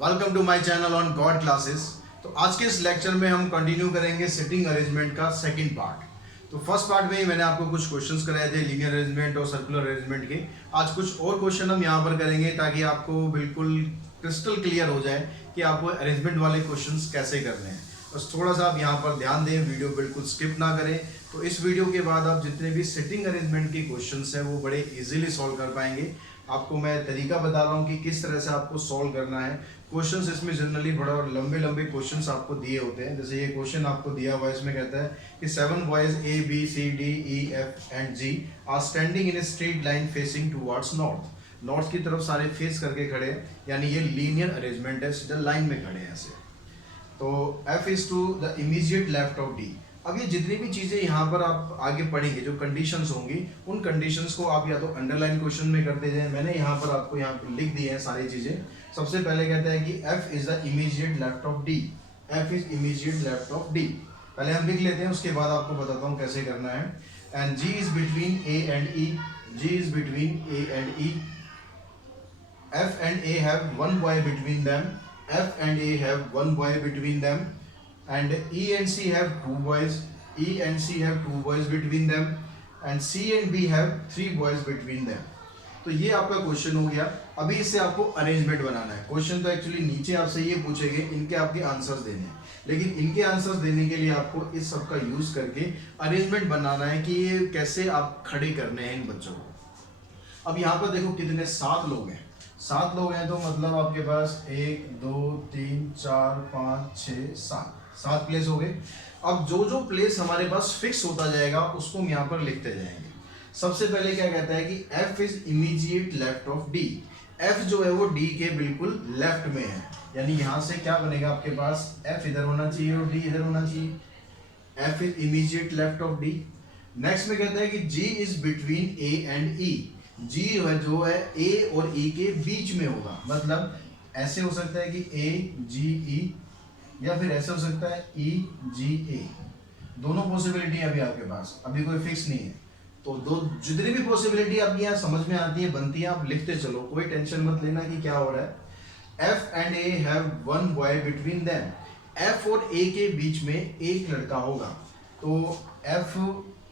Welcome to my channel on god classes. तो आज के इस लेक्चर में हम कंटिन्यू करेंगे सिटिंग अरेंजमेंट का सेकंड पार्ट। तो फर्स्ट पार्ट में ही मैंने आपको कुछ क्वेश्चंस कराए थे लीनियर अरेंजमेंट और सर्कुलर अरेंजमेंट के। आज कुछ और क्वेश्चन हम यहाँ पर करेंगे ताकि आपको बिल्कुल क्रिस्टल क्लियर हो जाए कि आपको अरेंजमेंट वाले क्वेश्चंस कैसे करने हैं। बस थोड़ा सा आप यहाँ पर ध्यान दें, वीडियो बिल्कुल स्किप ना करें। तो इस वीडियो के बाद आप जितने भी सिटिंग अरेंजमेंट के क्वेश्चंस हैं वो बड़े इजीली सॉल्व कर पाएंगे। आपको मैं तरीका बता रहा हूँ कि किस तरह से आपको सॉल्व करना है। क्वेश्चंस इसमें जनरली बड़ा लंबे लंबे क्वेश्चंस आपको दिए होते हैं। जैसे ये क्वेश्चन आपको दिया हुआ है, इसमें कहता है कि 7 boys A B C D E F and G are standing in a straight line facing towards north. North की तरफ सारे फेस करके खड़े हैं, यानी ये लीनियर अरेंजमेंट है, सीधा लाइन में खड़े हैं ऐसे। तो F is to the immediate left of D। अब ये जितनी भी चीज़ें यहाँ पर आप आगे पढ़ेंगे, जो कंडीशंस होंगी, उन कंडीशंस को आप या तो अंडरलाइन क्वेश्चन में करते जाएं। मैंने यहाँ पर आपको यहाँ पर लिख दी है सारी चीज़ें। सबसे पहले कहता है कि F is the immediate left of D। F is immediate left of D। पहले हम लिख लेते हैं, उसके बाद आपको बताता हूँ कैसे करना है। And G is between A and E। G is between A and E। F and A have one boy between them. F and A have one boy between them. And E and C have two boys. E and C have two boys between them. And C and B have three boys between them. तो ये आपका question हो गया। अभी इससे आपको arrangement बनाना है। Question तो एक्चुअली नीचे आपसे ये पूछेंगे, इनके आपके आंसर्स देने हैं, लेकिन इनके आंसर्स देने के लिए आपको इस सब का यूज करके अरेंजमेंट बनाना है कि ये कैसे आप खड़े करने हैं इन बच्चों को। अब यहाँ पर देखो कितने 7 लोग हैं। 7 लोग हैं तो मतलब आपके पास 1 2 3 4 5 6 7 प्लेस हो गए। अब जो जो प्लेस हमारे पास फिक्स होता जाएगा उसको हम यहाँ पर लिखते जाएंगे। सबसे पहले क्या कहता है कि F is immediate left of D। F जो है वो D के बिल्कुल लेफ्ट में है, यानी यहाँ से क्या बनेगा आपके पास, F इधर होना चाहिए और D इधर होना चाहिए। F is immediate left of D। Next में कहता है कि G is between A and E। G जो है A और E के बीच में होगा, मतलब ऐसे हो सकता है कि A G E, या फिर ऐसे हो सकता है E G A। दोनों पॉसिबिलिटी अभी आपके पास, अभी कोई फिक्स नहीं है। तो दो जितनी भी पॉसिबिलिटी आपकी यहाँ समझ में आती है, बनती है, आप लिखते चलो, कोई टेंशन मत लेना कि क्या हो रहा है। F and A have one boy between them. F और A के बीच में एक लड़का होगा। तो F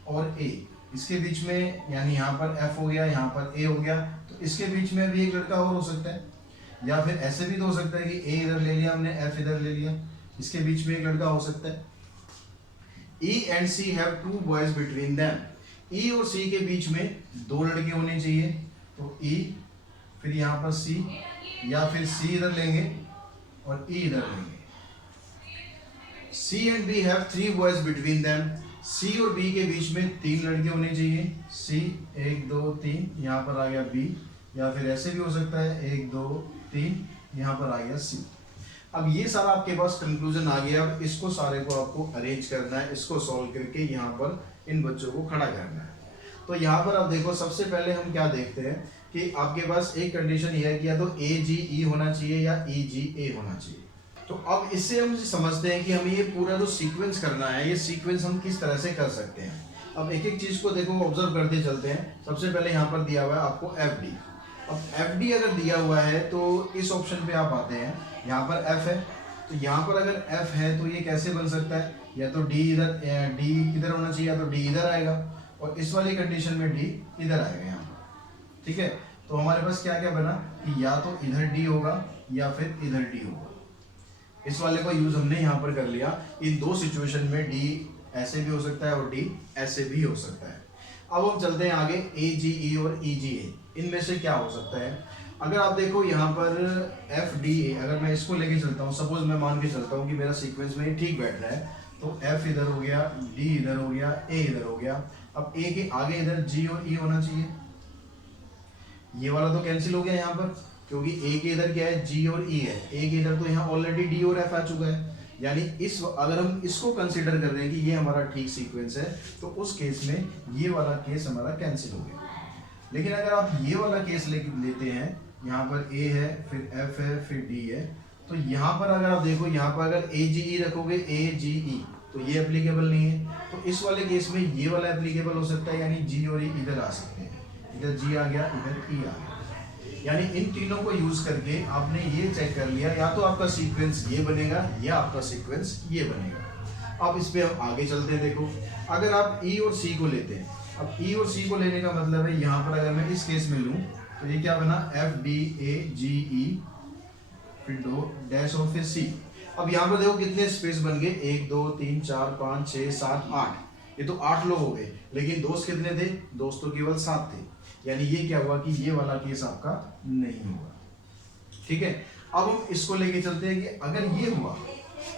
और A इसके बीच में, यानी यहाँ पर F हो गया, यहाँ पर A हो गया, तो इसके बीच में भी एक लड़का और हो सकता है। या फिर ऐसे भी तो हो सकता है कि A इधर ले लिया हमने, F इधर ले लिया, इसके बीच में एक लड़का हो सकता है। E and C have two boys between them. E और C के बीच में 2 लड़के होने चाहिए। तो E फिर यहाँ पर C, या फिर C इधर लेंगे और E इधर लेंगे। C and B have 3 boys between them. C और B के बीच में 3 लड़के होने चाहिए। C 1 2 3, यहाँ पर आ गया B, या फिर ऐसे भी हो सकता है 1 2 3, यहाँ पर आ गया C। अब ये सारा आपके पास कंक्लूजन आ गया। अब इसको सारे को आपको अरेंज करना है, इसको सॉल्व करके यहाँ पर इन बच्चों को खड़ा करना है। तो यहाँ पर आप देखो, सबसे पहले हम क्या देखते हैं कि आपके पास एक कंडीशन ये है कि या तो A G E होना चाहिए या E G A होना चाहिए। तो अब इससे हम समझते हैं कि हमें ये पूरा जो सीक्वेंस करना है, ये सीक्वेंस हम किस तरह से कर सकते हैं। अब एक एक चीज़ को देखो, ऑब्जर्व करते चलते हैं। सबसे पहले यहाँ पर दिया हुआ है आपको FD। अब FD अगर दिया हुआ है तो इस ऑप्शन पे आप आते हैं, यहाँ पर F है, तो यहाँ पर अगर F है तो ये कैसे बन सकता है, या तो D इधर होना चाहिए, या तो D इधर आएगा, और इस वाली कंडीशन में D इधर आएगा यहाँ पर। ठीक है, तो हमारे पास क्या क्या बना कि या तो इधर D होगा या फिर इधर D होगा। इस वाले का यूज हमने यहाँ पर कर लिया। इन 2 सिचुएशन में D ऐसे भी हो सकता है और D ऐसे भी हो सकता है। अब हम चलते हैं आगे, A G E और E G A, इनमें से क्या हो सकता है। अगर आप देखो यहाँ पर F D A, अगर मैं इसको लेके चलता हूँ, सपोज मैं मान के चलता हूँ कि मेरा सीक्वेंस में ठीक बैठ रहा है, तो F इधर हो गया, D इधर हो गया, A इधर हो गया। अब A के आगे इधर G और E होना चाहिए। ये वाला तो कैंसिल हो गया यहाँ पर, क्योंकि A के इधर क्या है, G और E है। A के इधर तो यहाँ ऑलरेडी D और F आ चुका है, यानी इस अगर हम इसको कंसीडर कर रहे हैं कि ये हमारा ठीक सीक्वेंस है, तो उस केस में ये वाला केस हमारा कैंसिल हो गया। लेकिन अगर आप ये वाला केस लेते हैं, यहाँ पर A है, फिर F है, फिर D है, तो यहाँ पर अगर आप देखो, यहाँ पर अगर A G E रखोगे, A G E, तो ये एप्लीकेबल नहीं है। तो इस वाले केस में ये वाला एप्लीकेबल हो सकता है, यानी G और E इधर आ सकते हैं। इधर G आ गया, इधर E आ गया। यानी इन तीनों को यूज करके आपने ये चेक कर लिया, या तो आपका सीक्वेंस ये बनेगा या आपका सीक्वेंस ये बनेगा। अब इस पे हम आगे चलते हैं। देखो अगर आप ई और सी को लेते हैं, अब ई और सी को लेने का मतलब है यहाँ पर अगर मैं इस केस में लूँ तो ये क्या बना, एफ डी ए जी ई फिर दो डैश और फिर सी। अब यहाँ पर देखो कितने स्पेस बन गए, 1 2 3 4 5 6 7 8, ये तो 8 लोग हो गए, लेकिन दोस्त कितने थे, दोस्त तो केवल 7 थे। यानी ये क्या हुआ कि ये वाला केस आपका नहीं होगा। ठीक है, अब हम इसको लेके चलते हैं कि अगर ये हुआ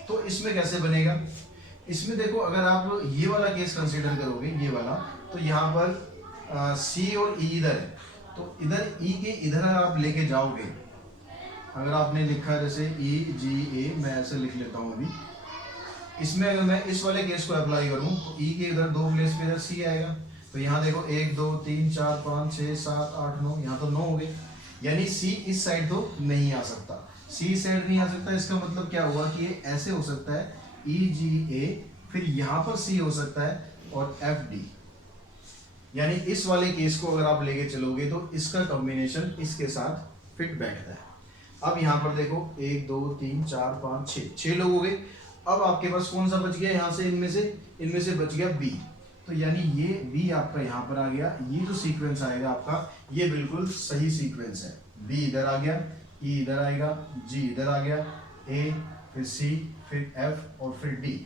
तो इसमें कैसे बनेगा। इसमें देखो अगर आप ये वाला केस कंसीडर करोगे, ये वाला, तो यहाँ पर सी और ई इधर है, तो इधर ई के इधर आप लेके जाओगे, अगर आपने लिखा जैसे ई जी ए, मैं ऐसे लिख लेता हूँ अभी, इसमें अगर मैं इस वाले केस को अप्लाई करूँ तो ई के इधर 2 प्लेस पे इधर सी आएगा, तो यहाँ देखो 1 2 3 4 5 6 7 8 9, यहाँ तो 9 हो गए। यानी सी इस साइड तो नहीं आ सकता, सी इस साइड नहीं आ सकता। इसका मतलब क्या हुआ कि ये ऐसे हो सकता है ई जी ए, फिर यहाँ पर सी हो सकता है और एफ डी। यानी इस वाले केस को अगर आप लेके चलोगे तो इसका कॉम्बिनेशन इसके साथ फिट बैठता है। अब यहाँ पर देखो 1 2 3 4 5 6 लोग हो गए। अब आपके पास कौन सा बच गया यहाँ से, इनमें से बच गया बी, तो यानी ये बी आपका यहाँ पर आ गया। ये जो सीक्वेंस आएगा आपका ये बिल्कुल सही सीक्वेंस है। बी इधर आ गया, ई इधर आएगा, जी इधर आ गया, ए फिर सी फिर एफ और फिर डी।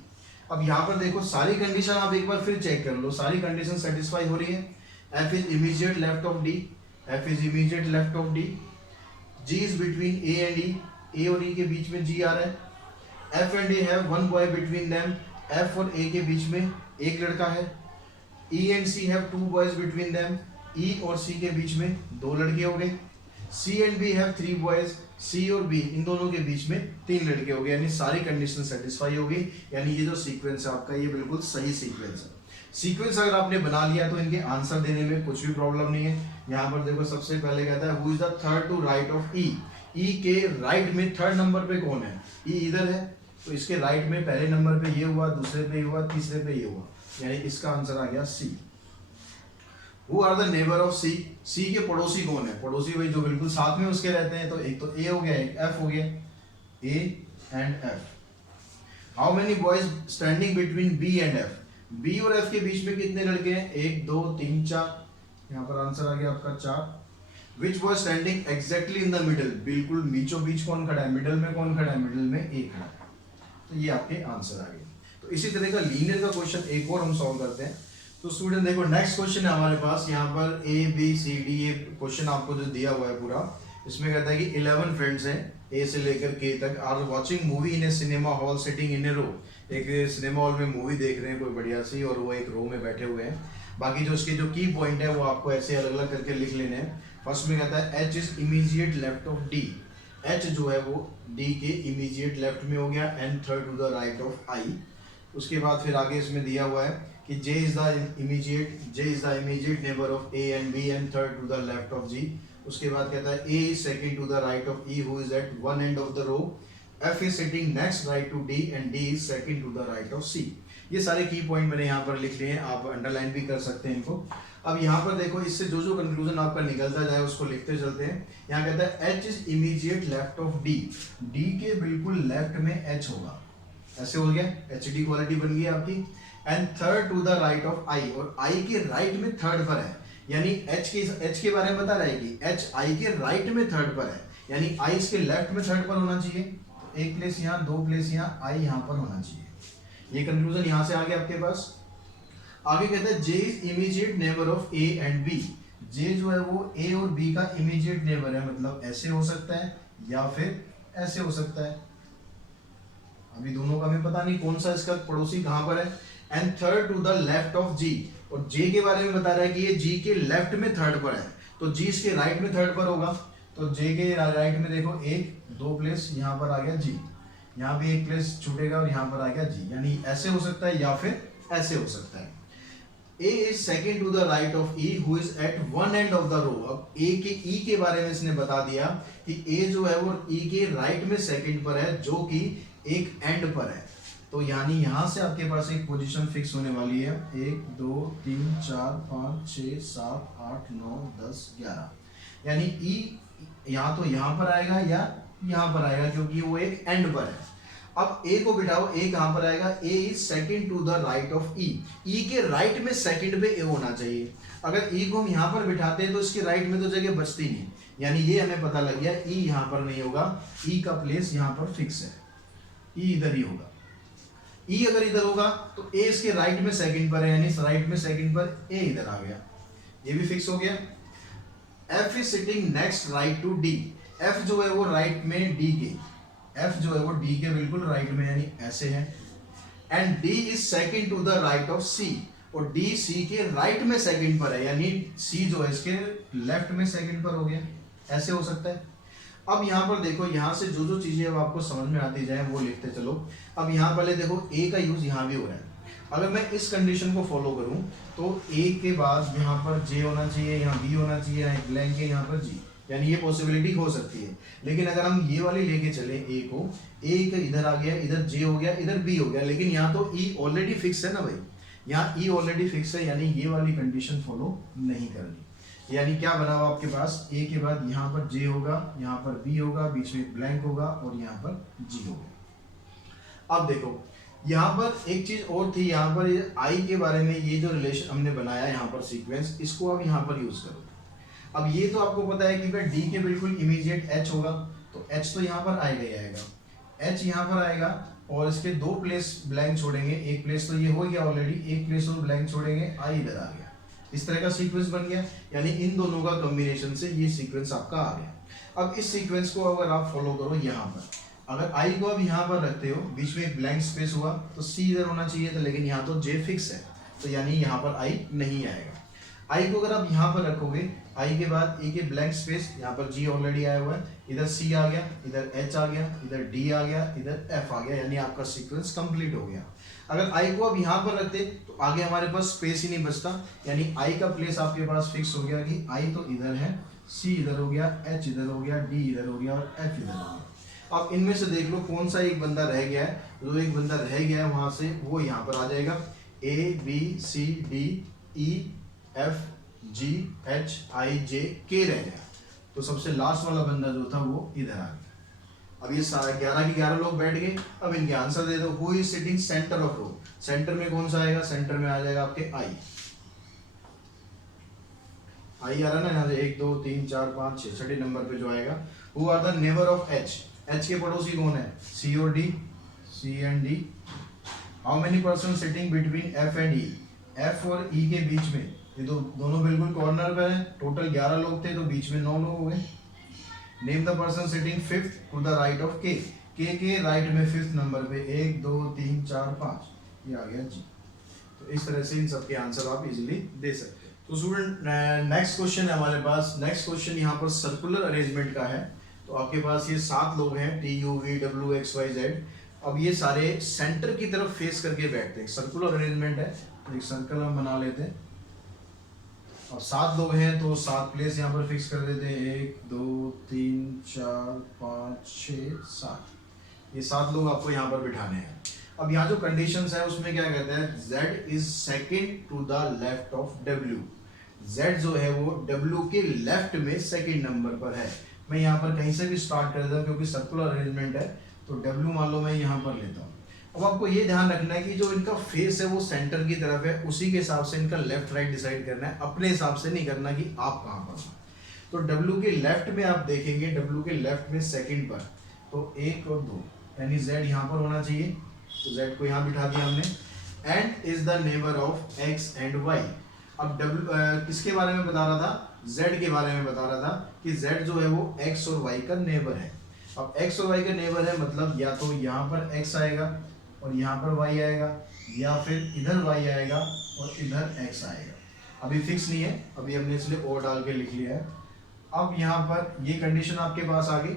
अब यहाँ पर देखो सारी कंडीशन आप एक बार फिर चेक कर लो, सारी कंडीशन सेटिस्फाई हो रही है। F is immediate left of D, F is immediate left of D, G is between A and E, A और ई के बीच में जी आ रहा है। F and A have one boy between them, F और ए के बीच में एक लड़का है। E and C have 2 boys between them, E और सी के बीच में 2 लड़के हो गए। C and B have 3 boys, सी और बी इन दोनों के बीच में 3 लड़के हो गए। यानी सारी कंडीशन सेटिस्फाई होगी। यानी ये जो सीक्वेंस है आपका ये बिल्कुल सही सीक्वेंस है। सीक्वेंस अगर आपने बना लिया तो इनके आंसर देने में कुछ भी प्रॉब्लम नहीं है। यहाँ पर देखो सबसे पहले कहता है who is the third to right of E, E के राइट में थर्ड नंबर पे कौन है, ई इधर है, तो इसके राइट में पहले नंबर पे ये हुआ, दूसरे पे ये हुआ, तीसरे पे ये हुआ, यानी इसका आंसर आ गया सी। Who are the neighbor of C? C के पड़ोसी कौन है, पड़ोसी वही जो बिल्कुल साथ में उसके रहते हैं, तो एक तो A हो गया, एक F हो गया, A and F. How many boys standing between B and F? B और F के बीच में कितने लड़के हैं, 1 2 3 4, यहाँ पर आंसर आ गया आपका 4। Which boy standing exactly in the middle? बिल्कुल बीचों बीच कौन खड़ा है, मिडल में कौन खड़ा है, मिडल में A खड़ा है, तो ये आपके आंसर आ गए। तो इसी तरह का लीनियर का क्वेश्चन एक और हम सॉल्व करते हैं। तो स्टूडेंट देखो नेक्स्ट क्वेश्चन है हमारे पास, यहाँ पर ए बी सी डी, ये क्वेश्चन आपको जो दिया हुआ है पूरा, इसमें कहता है कि 11 फ्रेंड्स हैं ए से लेकर के तक, are watching movie in a cinema hall sitting in a row. एक सिनेमा हॉल में मूवी देख रहे हैं कोई बढ़िया सी, और वो एक रो में बैठे हुए हैं। बाकी जो उसके जो की पॉइंट है वो आपको ऐसे अलग अलग करके लिख लेने हैं। फर्स्ट में कहता है H is immediate left of D, H जो है वो डी के इमीडिएट लेफ्ट में हो गया, and third to the right of I. उसके बाद फिर आगे इसमें दिया हुआ है कि J is the immediate neighbor of A and B and third to the left of G। उसके बाद कहता है A is second to the right of E who is at one end of the row, F is sitting next right to D and D is second to the right of C। ये सारे की point मैंने यहाँ पर लिख लिए हैं, आप अंडरलाइन भी कर सकते हैं इनको। अब यहाँ पर देखो इससे जो जो कंक्लूजन आपका निकलता जाए उसको लिखते चलते हैं। यहाँ कहता है H is immediate left of D, D के बिल्कुल लेफ्ट में H होगा, ऐसे हो गया, HD क्वालिटी बन गई आपकी। And third to the right of I, और आई के राइट में थर्ड पर है, यानी एच के बारे में बता रहा है कि एच आई के राइट में थर्ड पर है, यानी आई इसके लेफ्ट में थर्ड पर होना चाहिए। तो एक प्लेस यहाँ, 2 प्लेस यहाँ, आई यहाँ पर होना चाहिए। ये कंक्लूजन यहाँ से आ गया आपके पास। आगे कहते हैं J is immediate neighbour of A and B, J जो है वो ए और बी का इमीडिएट नेबर है, मतलब ऐसे हो सकता है या फिर ऐसे हो सकता है। अभी दोनों का हमें पता नहीं कौन सा इसका पड़ोसी कहाँ पर है। And third to the left of G, और जे के बारे में बता रहा है कि ये जी के लेफ्ट में थर्ड पर है, तो जी इसके राइट में थर्ड पर होगा। तो जे के राइट में देखो 1 2 प्लेस यहाँ पर आ गया जी, यहाँ भी एक प्लेस छूटेगा और यहाँ पर आ गया जी, यानी ऐसे हो सकता है या फिर ऐसे हो सकता है। A is second to the right of E who is at one end of the row। अब A के E के बारे में इसने बता दिया कि A जो है वो E के राइट में सेकंड पर है, जो कि एक एंड पर है। तो यानी यहाँ से आपके पास एक पोजीशन फिक्स होने वाली है, 1 2 3 4 5 6 7 8 9 10 11, यानी यहाँ तो यहाँ पर आएगा या यहाँ पर आएगा, क्योंकि वो एक एंड पर है। अब ए को बिठाओ, ए कहाँ पर आएगा, A is second to the right of E, E के राइट में सेकंड पे ए होना चाहिए। अगर ई को हम यहाँ पर बिठाते हैं तो इसके राइट में तो जगह बचती नहीं, यानी ये हमें पता लग गया ई यहाँ पर नहीं होगा, ई का प्लेस यहाँ पर फिक्स है, ई इधर ही होगा। ई अगर इधर होगा तो ए इसके राइट में सेकंड पर है, यानी राइट में सेकंड पर ए इधर आ गया, ये भी फिक्स हो गया। F is sitting next right to D, F जो है वो राइट में D के, F जो है वो D के बिल्कुल राइट में, यानी ऐसे है। And D is second to the right of C, और D C के राइट में सेकंड पर है, यानी C जो है इसके लेफ्ट में सेकंड पर हो गया, ऐसे हो सकता है। अब यहाँ पर देखो, यहाँ से जो जो चीजें अब आपको समझ में आती जाए वो लिखते चलो। अब यहाँ पहले देखो A का यूज यहाँ भी हो रहा है, अगर मैं इस कंडीशन को फॉलो करूं तो A के बाद यहाँ पर J होना चाहिए, यहाँ B होना चाहिए, यहाँ एक ब्लैंक है, यहाँ पर G, यानी ये पॉसिबिलिटी हो सकती है। लेकिन अगर हम ये वाली लेके चले A को, A का इधर आ गया, इधर J हो गया, इधर B हो गया, लेकिन यहाँ तो E ऑलरेडी फिक्स है ना भाई, यहाँ E ऑलरेडी फिक्स है, यानी ये वाली कंडीशन फॉलो नहीं करनी। यानी क्या बना हुआ आपके पास, A के बाद यहाँ पर J होगा, यहाँ पर B होगा, बीच में ब्लैंक होगा और यहाँ पर G होगा। अब देखो यहाँ पर एक चीज और थी, यहाँ पर आई के बारे में ये जो रिलेशन हमने बनाया यहाँ पर सीक्वेंस, इसको अब यहाँ पर यूज करो। अब ये तो आपको पता है कि अगर डी के बिल्कुल इमीडिएट एच होगा तो एच तो यहाँ पर आएगा ही आएगा, एच यहाँ पर आएगा और इसके दो प्लेस ब्लैंक छोड़ेंगे, एक प्लेस तो ये हो गया ऑलरेडी, एक प्लेस और ब्लैंक छोड़ेंगे, आई इधर आ गया, इस तरह का सीक्वेंस बन गया। यानी इन दोनों का कॉम्बिनेशन से ये सीक्वेंस आपका आ गया। अब इस सीक्वेंस को अगर आप फॉलो करो यहाँ पर, अगर आई को अब यहाँ पर रखते हो, बीच में एक ब्लैंक स्पेस हुआ तो सी इधर होना चाहिए था, लेकिन यहाँ तो जे फिक्स है, तो यानी यहाँ पर आई नहीं आएगा। आई को अगर आप यहाँ पर रखोगे, आई के बाद ए के ब्लैंक स्पेस, यहाँ पर जी ऑलरेडी आया हुआ है, इधर सी आ गया, इधर एच आ गया, इधर डी आ गया, इधर एफ आ गया, यानी आपका सीक्वेंस कंप्लीट हो गया। अगर आई को अब यहाँ पर रखते तो आगे हमारे पास स्पेस ही नहीं बचता, यानी आई का प्लेस आपके पास फिक्स हो गया कि आई तो इधर है, सी इधर हो गया, एच इधर हो गया, डी इधर हो गया और एफ इधर हो गया। अब इनमें से देख लो कौन सा एक बंदा रह गया है, जो एक बंदा रह गया है वहां से वो यहाँ पर आ जाएगा, A B C D E F G H I J K रह गया, तो सबसे लास्ट वाला बंदा जो था वो इधर आ गया। अब ये 11 के 11 लोग बैठ गए, अब इनके आंसर दे दो। Who is sitting centre of row, centre में कौन सा आएगा, सेंटर में आ जाएगा आपके आई, आई आ रहा ना यहाँ से 1 2 3 4 5 6, छठे नंबर पे जो आएगा। Who are the neighbour of H, H के पड़ोसी कौन है, सी और D, C and D. How many person sitting between F and E, F और ई के बीच में, ये तो दोनों बिल्कुल कॉर्नर पर हैं, टोटल 11 लोग थे तो बीच में 9 लोग हो गए। Name the person sitting fifth to the right of K, K right में फिफ्थ नंबर पे 1 2 3 4 5, ये आ गया जी। तो इस तरह से इन सबके आंसर आप इजीली दे सकते हैं। तो स्टूडेंट नेक्स्ट क्वेश्चन है हमारे पास, नेक्स्ट क्वेश्चन यहाँ पर सर्कुलर अरेंजमेंट का है। तो आपके पास ये 7 लोग हैं, T U V W X Y Z. अब ये सारे सेंटर की तरफ फेस करके बैठते हैं, सर्कुलर अरेंजमेंट है, एक सर्कल हम बना लेते हैं। अब 7 लोग हैं तो 7 प्लेस यहाँ पर फिक्स कर देते हैं, 1 2 3 4 5 6 7, ये 7 लोग आपको यहाँ पर बिठाने हैं। अब यहाँ जो कंडीशंस है उसमें क्या कहते हैं, Z is second to the left of W, Z जो है वो W के लेफ्ट में सेकेंड नंबर पर है। मैं यहाँ पर कहीं से भी स्टार्ट कर देता हूँ क्योंकि सर्कुलर अरेंजमेंट है, तो W मान लो मैं यहाँ पर लेता हूँ। अब आपको ये ध्यान रखना है कि जो इनका फेस है वो सेंटर की तरफ है, उसी के हिसाब से इनका लेफ्ट राइट डिसाइड करना है, अपने हिसाब से नहीं करना कि आप कहाँ पर हो। तो W के लेफ्ट में आप देखेंगे, W के लेफ्ट में सेकंड पर तो 1 और 2, यानी Z यहाँ पर होना चाहिए, तो Z को यहाँ बिठा दिया हमने। And is the neighbour of X and Y। अब W किसके बारे में बता रहा था, Z के बारे में बता रहा था कि Z जो है वो X और Y का नेबर है। अब X और Y का नेबर है मतलब या तो यहाँ पर X आएगा और यहाँ पर Y आएगा, या फिर इधर Y आएगा और इधर X आएगा। अभी फिक्स नहीं है, अभी हमने इसलिए और डाल के लिख लिया है। अब यहाँ पर ये कंडीशन आपके पास आ गई।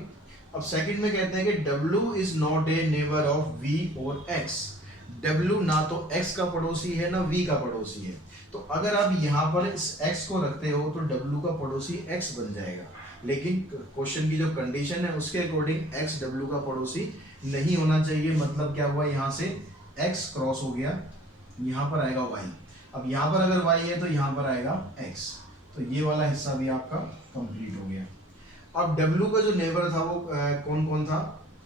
अब सेकंड में कहते हैं कि W is not a neighbour of V और X। W ना तो X का पड़ोसी है ना V का पड़ोसी है, तो अगर आप यहाँ पर इस X को रखते हो तो W का पड़ोसी X बन जाएगा। लेकिन क्वेश्चन की जो कंडीशन है उसके अकॉर्डिंग X W का पड़ोसी नहीं होना चाहिए। मतलब क्या हुआ, यहाँ से X क्रॉस हो गया, यहाँ पर आएगा Y। अब यहाँ पर अगर Y है तो यहाँ पर आएगा X, तो ये वाला हिस्सा भी आपका कंप्लीट हो गया। अब W का जो नेबर था वो कौन कौन था,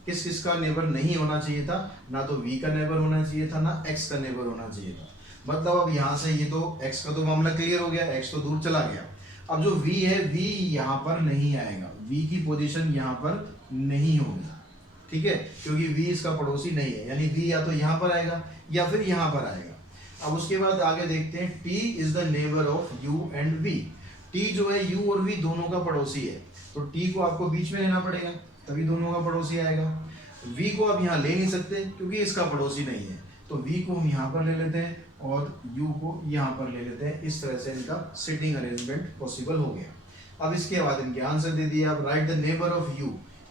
किस किस का नेबर नहीं होना चाहिए था, ना तो V का नेबर होना चाहिए था ना X का नेबर होना चाहिए था। मतलब अब यहाँ से ये तो X का तो मामला क्लियर हो गया, X तो दूर चला गया। अब जो V है, V यहाँ पर नहीं आएगा, V की पोजीशन यहाँ पर नहीं होगी, ठीक है, क्योंकि V इसका पड़ोसी नहीं है, यानी V या तो यहाँ पर आएगा या फिर यहाँ पर आएगा। अब उसके बाद आगे देखते हैं, T is the neighbour of U and V। T जो है U और V दोनों का पड़ोसी है, तो T को आपको बीच में लेना पड़ेगा, तभी दोनों का पड़ोसी आएगा। V को आप यहाँ ले नहीं सकते क्योंकि इसका पड़ोसी नहीं है, तो V को हम यहाँ पर ले लेते हैं और U को यहाँ पर ले लेते हैं। इस तरह से इनका सिटिंग अरेंजमेंट पॉसिबल हो गया। अब इसके बाद इनके आंसर दे दिए आप। Right the neighbour of U।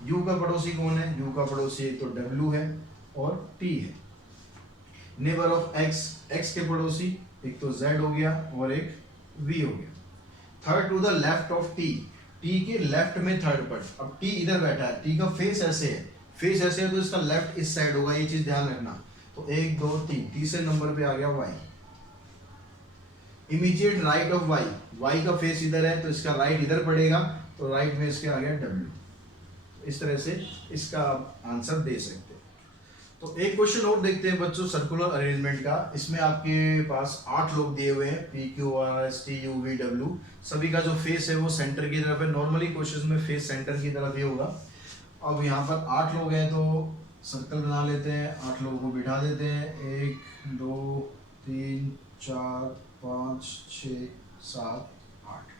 U का पड़ोसी कौन है, U का पड़ोसी एक तो W है और T है। नेबर ऑफ X, X के पड़ोसी एक तो Z हो गया और एक V हो गया। Third to the left of T, T के लेफ्ट में थर्ड पर। अब T इधर बैठा है, T का फेस ऐसे है, फेस ऐसे है तो इसका लेफ्ट इस साइड होगा, ये चीज ध्यान रखना। तो 1 2 3, तीसरे नंबर पे आ गया Y। Immediate right of Y, Y का फेस इधर है तो इसका राइट इधर पड़ेगा, तो राइट में इसके आ गया W। इस तरह से इसका आप आंसर दे सकते हैं। तो एक क्वेश्चन और देखते हैं बच्चों सर्कुलर अरेंजमेंट का। इसमें आपके पास 8 लोग दिए हुए हैं, P Q R S T U V W। सभी का जो फेस है वो सेंटर की तरफ है। नॉर्मली क्वेश्चन में फेस सेंटर की तरफ ही होगा। अब यहाँ पर 8 लोग हैं तो सर्कल बना लेते हैं, 8 लोगों को बिठा देते हैं। 1 2 3 4 5 6 7 8,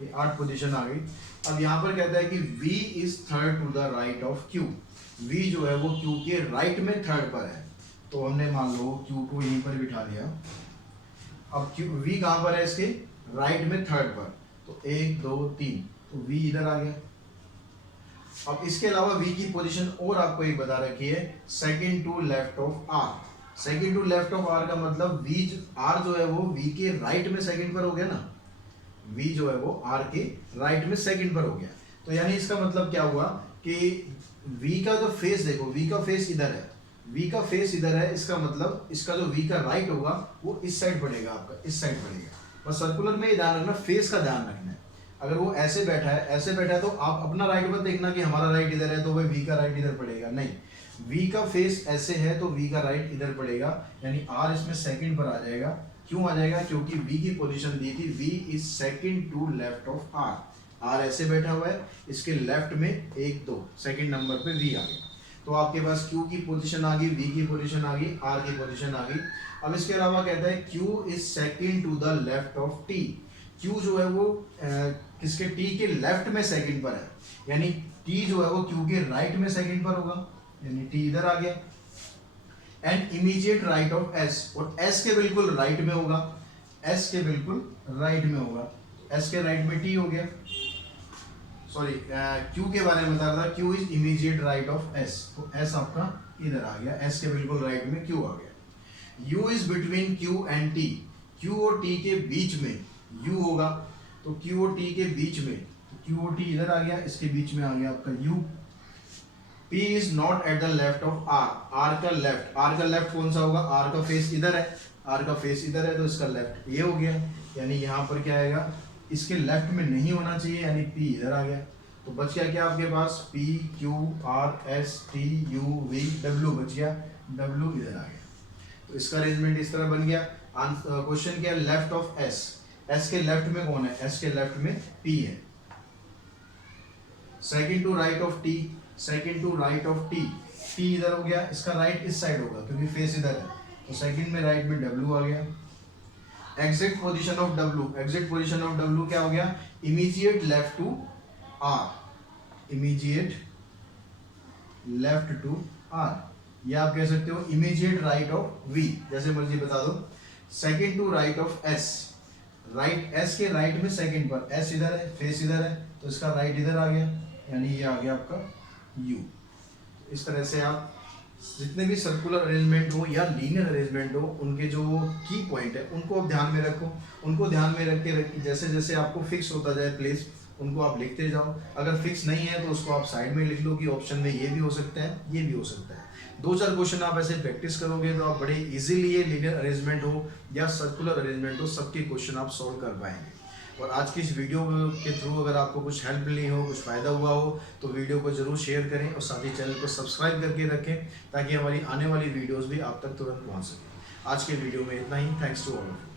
ये 8 पोजीशन आ गई। अब यहाँ पर कहता है कि V is third to the right of Q। V जो है वो Q के राइट में थर्ड पर है, तो हमने मान लो Q को यहीं पर बिठा दिया। अब V कहाँ पर है, इसके राइट में थर्ड पर, तो 1 2 3, तो V इधर आ गया। अब इसके अलावा V की पोजीशन और आपको एक बता रखी है, second to left of R। Second to left of R का मतलब R जो है वो V के राइट में सेकंड पर हो गया ना, V जो है वो R के राइट में सेकंड पर हो गया। तो यानी इसका मतलब क्या हुआ कि V का जो फेस देखो, V का फेस इधर है, V का फेस इधर है, इसका मतलब इसका जो V का राइट होगा वो इस साइड पड़ेगा, आपका इस साइड पड़ेगा। बस सर्कुलर में ध्यान रखना, फेस का ध्यान रखना है। अगर वो ऐसे बैठा है तो आप अपना राइट मत देखना कि हमारा राइट इधर है तो भाई V का राइट इधर पड़ेगा, नहीं। V का फेस ऐसे है तो V का राइट इधर पड़ेगा, यानी R इसमें सेकंड पर आ जाएगा। क्यों आ जाएगा, क्योंकि V की पोजीशन दी थी, V is second to left of R। R ऐसे बैठा हुआ है, इसके लेफ्ट में 1 2 सेकंड नंबर पे V आ गया। तो आपके पास Q की पोजीशन आ गई, V की पोजीशन आ गई, R की पोजीशन आ गई। अब इसके अलावा कहता है Q is second to the left of T। Q जो है वो किसके, T के लेफ्ट में सेकंड पर है, यानी T जो है वो Q के राइट में सेकंड पर होगा, यानी T इधर आ गया। And immediate right of S, और S के बिल्कुल राइट में होगा, S के बिल्कुल राइट में होगा, S के राइट में T हो गया। सॉरी, Q के बारे में बता रहा था, Q is immediate right of S, तो S आपका इधर आ गया, S के बिल्कुल राइट में Q आ गया। U is between Q and T, Q और T के बीच में U होगा, तो Q और T के बीच में, तो Q और T इधर आ गया, इसके बीच में आ गया आपका U। P is not at the left of R, R का लेफ्ट कौन सा होगा, R का फेस इधर है, R का फेस इधर है तो इसका लेफ्ट ये हो गया, यानी यहाँ पर क्या आएगा, इसके लेफ्ट में नहीं होना चाहिए, यानी P इधर आ गया। तो बच गया क्या आपके पास, P Q R S T U V W बच गया, W इधर आ गया। तो इसका अरेंजमेंट इस तरह बन गया। क्वेश्चन क्या है, लेफ्ट ऑफ S, S के लेफ्ट में कौन है, S के लेफ्ट में P है। Second to right of T, second to right of T, T इधर हो गया, इसका राइट इस साइड होगा क्योंकि फेस इधर है, तो सेकंड में राइट में W आ गया। Exact position of W, exact position of W क्या हो गया, immediate left to R, immediate left to R, या आप कह सकते हो इमीडिएट राइट ऑफ V, जैसे मर्जी बता दो। Second to right of S, right S के राइट में सेकंड पर, S इधर है, फेस इधर है, तो इसका राइट इधर आ गया, यानी ये आ गया आपका U। इस तरह से आप जितने भी सर्कुलर अरेंजमेंट हो या लीनियर अरेंजमेंट हो, उनके जो की पॉइंट है उनको आप ध्यान में रखो, उनको ध्यान में रख के जैसे जैसे आपको फिक्स होता जाए प्लेस, उनको आप लिखते जाओ। अगर फिक्स नहीं है तो उसको आप साइड में लिख लो कि ऑप्शन में ये भी हो सकता है, ये भी हो सकता है। 2-4 क्वेश्चन आप ऐसे प्रैक्टिस करोगे तो आप बड़े इजीली ये लीनियर अरेंजमेंट हो या सर्कुलर अरेंजमेंट हो, सबके क्वेश्चन आप सॉल्व कर पाएंगे। और आज की इस वीडियो के थ्रू अगर आपको कुछ हेल्प मिली हो, कुछ फ़ायदा हुआ हो, तो वीडियो को ज़रूर शेयर करें और साथ ही चैनल को सब्सक्राइब करके रखें ताकि हमारी आने वाली वीडियोज़ भी आप तक तुरंत पहुँच सकें। आज के वीडियो में इतना ही। Thanks to all of you.